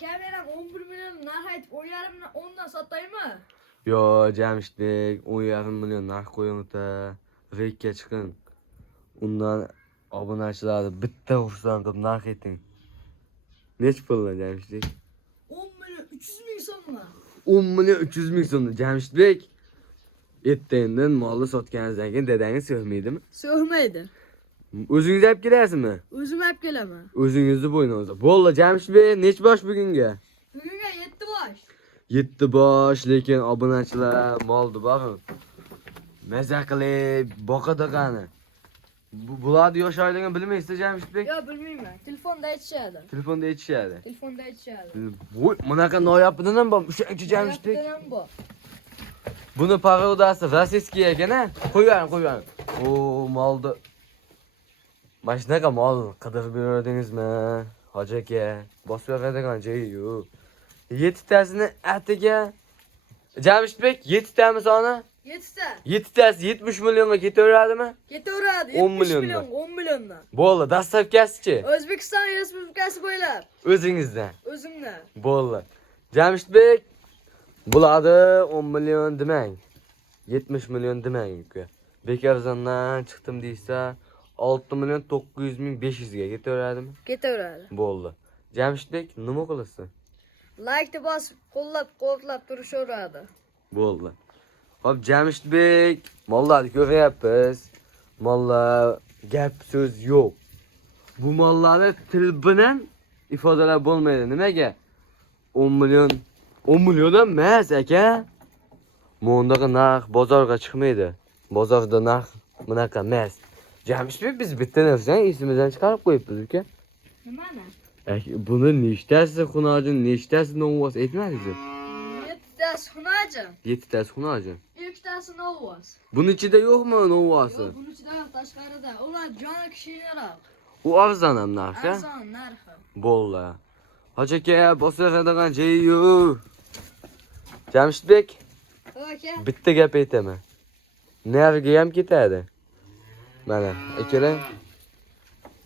Aka benim 11 milyon narx aytib 10'dan sataymi? Yo, Jamshidbek, 10,5 million narx qo'ying da. Rekka chiqing. Undan obunachilarni bitta xursand qilib narx ayting. Nech pullar Jamshidbek? 10 milyon 300 ming so'mmi? 10 million 300 ming so'm. Jamshidbek, ertadan molni sotganingizdan keyin dadangiz so'rmaydimi? So'rmaydi. O'zingiz olib kelasizmi? O'zim olib kelaman. O'zingizni bo'yningizda. Bo'ldi, Jamshidbek, nech bosh bugunga? Bugunga 7 bosh. 7 bosh, lekin obunachilar molni boqing. Maza qilib, boqadi qani. Bularni yosh oyligini bilmaysiz, Jamshidbek? Yo, bilmayman. Telefonda aytishadi. Telefonda aytishadi. Telefonda aytishadi. Voy, bunaqa noyobidan ham bor. O'shancha Jamshidbek. Hayotdan ham bor. Buni parodasi rossiyskiy ekan-a? Qo'ying. O, molni. Mana shunaqa mol qidirib yurdingizmi? Hoji aka, bosib beradigan joyi yo'q. 7 tasini atiga Jamshidbek 7 tami soni? 7 ta. 7 tasi 70 millionga ketaveradimi? Ketaveradi. 10 70 milliondan. million, 10 milliondan. Bo'ldi, dastavkasi-chi? O'zbekiston Respublikasi bo'ylab. O'zingizdan. O'zimdan. Bo'ldi. Jamshidbek, bularni 10 million demang. 70 million demang uka. Bekordan chiqdim deysa, 6 million 900 ming 500 ga ketaveradimi? Ketaveradi. Bo'ldi. Jamshidbek, nima qilasan? Like ni bosib, qo'llab turishaveradi. Bo'ldi. Hop, Jamshidbek, mollarni ko'ryapmiz. Mollar gap so'z yo'q. Bu mollarni til bilan ifodalab bo'lmaydi. Nimaga? 10 million 10 milliondan emas, aka. Bundaqa narx bozorga chiqmaydi. Bozorda narx bunaqa emas. Jamshidbek, biz bitta narsani esimizdan chiqarib qo'yibmiz, uka. Nimani? Buni nechtasi xunojin, nechtasi novvos aytmadingiz? 7 tasi xunajin. 7 tasi xunojin. 2 tasi novvos. Buni ichida yo'qmi novvosi? Yo'q, buni ichida tashqarida. Ular joni kishilar. U arzon ham narxi. Arzon narxi. Bo'ldi. Hoji aka, bosadigan joyi yo'q. Jamshidbek, Aka. bitta gap aytaman. Nariga ham ketadi. Mana, akalar.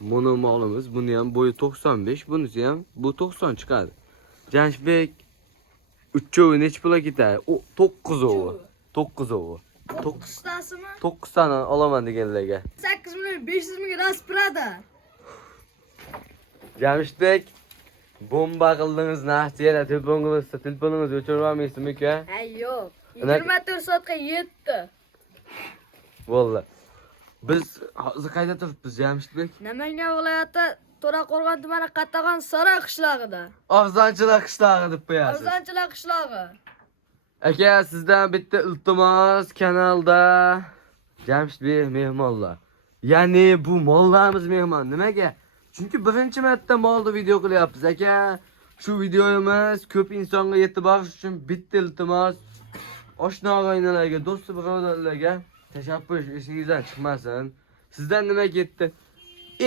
Buni molimiz, buni ham bo'yi 95, bunisi ham bu 90 chiqadi. Jamshidbek, uchovi nech pulga ketadi? O 9 ovi. 9 ovi. 9 tasimi? 9 tani olaman deganlarga. 8 million 500 ming rasprada. Jamshidbek, bomba qildingiz, nahchiyada telefoningizni o'chirib olmaysizmi aka? Ha, yo'q. 24 soatga yetdi. Bo'ldi. Biz hozir qayerda turibmiz, Jamshidbek? Namangan viloyati To'raqo'rg'on tumani Qatag'on Saroy qishlog'ida. Arzonchilar qishlog'i deb qo'yasiz. Arzonchilar qishlog'i. Aka, sizdan bitta iltimos, kanalda Jamshidbek mehmonlar. Ya'ni bu mollarimiz mehmon. Nimaga? Chunki birinchi marta molni video qilyapmiz, aka. Shu videomiz ko'p insonga yetib borish uchun bitta iltimos. Oshna og'aynilarga, do'st birodarlarga tashabbus esingizdan chiqmasin. Sizdan nima ketdi?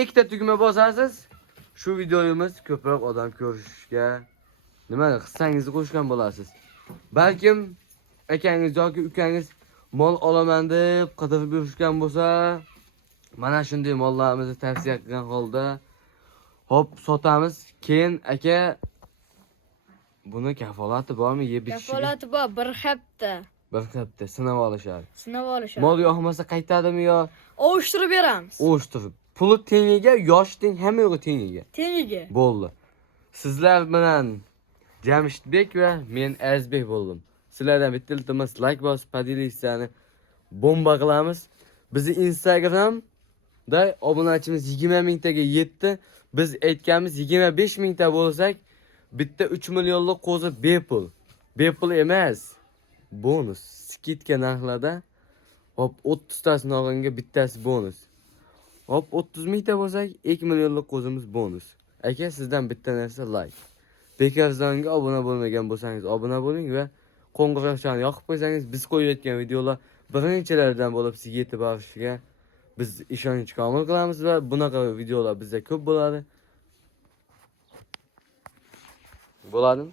Ikkita tugma bosasiz. Shu videomiz ko'proq odam ko'rishga nima qilsangizni qo'shgan bo'lasiz. Balkim akangiz yoki ukangiz mol olaman deb qidirib yurishgan bo'lsa, mana shunday mollarimizni tavsiya qilgan holda hop sotamiz. Keyin aka buni kafolati bormi yeb ichish? Kafolati bor, bir hafta. Bir hafta sinab olishadi. Sinab olishadi. Mol yo'qmasa qaytadimi yo? Ovishtirib beramiz. Ovishtirib. Puli tengiga, yosh teng, hamma yo'g'i tengiga. Tengiga. Bo'ldi. Sizlar bilan Jamshidbek va men Azizbek bo'ldim. Sizlardan bitta iltimos, like bosib, podeliysani bomba qilamiz. Bizi Instagramda obunachimiz 20 mingtaga yetdi. Biz aytganimiz 25 mingta bo'lsak, bitta 3 millionlik qo'zi bepul. Bepul emas. Bonus. Skidka narxlarda hop 30 tasini olganga bittasi bonus. Hop 30 mingta bo'lsak 2 millionlik qo'zimiz bonus. Aka, sizdan bitta narsa like. Bekorga obuna bo'lmagan bo'lsangiz obuna bo'ling va qo'ng'iroqchani yoqib qo'ysangiz biz qo'yayotgan videolar birinchilardan bo'lib sizga yetib borishiga biz ishonch komil qilamiz va bunaqa videolar bizda ko'p bo'ladi. Bo'ladimi?